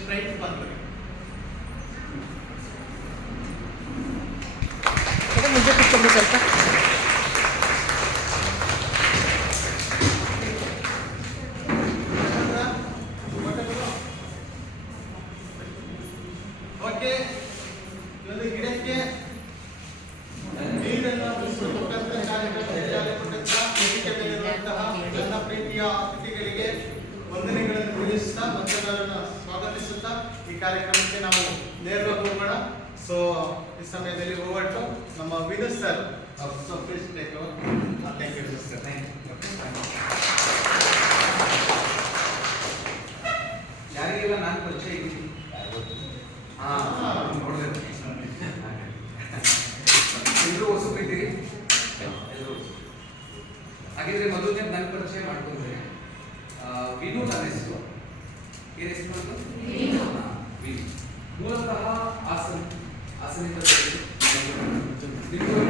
Straight ಬಂತು. ಮುಂದೆ ಕೂತ್ಕೊಂಡು ಸ್ವಲ್ಪ. ಓಕೆ, ಒಂದು ಗಿಡಕ್ಕೆ ನೀರನ್ನು ಉಳಿಸತಕ್ಕಂಥ ಕಾರ್ಯಕ್ರಮದಲ್ಲಿರುವಂತಹ ನನ್ನ ಪ್ರೀತಿಯ ಅತಿಥಿಗಳಿಗೆ ವಂದನೆಗಳನ್ನು ತಿಳಿಸುತ್ತಾ ಮತ್ತೆಲ್ಲರನ್ನು ಸ್ವಾಗತಿಸುತ್ತಾ ಈ ಕಾರ್ಯಕ್ರಮಕ್ಕೆ ನಾವು ನೇರವಾಗಿ ಹೋಗೋಣ. ಸೊ ಈ ಸಮಯದಲ್ಲಿ ಓವರ್ ಟು ನಮ್ಮ Vinu sir. So please take over. Thank you sir. Thank you. ಯಾರಿಗೆಲ್ಲ ನಾನು ಪರಿಚಯ ಇದ್ದೀನಿ ನೋಡಿದೆ ಎಲ್ಲರೂ ಹೊಸಬಿದ್ದೀರಿ ಎಲ್ಲರೂ. ಹಾಗಿದ್ರೆ ಮೊದಲನೇ ನನ್ನ ಪರಿಚಯ ಮಾಡ್ಕೊಂಡ್ರೆ ವಿನು ನನ್ನ ಹೆಸರು. ಏನು ಹೆಸರು ಅಂತ? ವಿನು. ಮೂಲತಃ ಹಾಸನಿಂದ ನಿಮಗೂ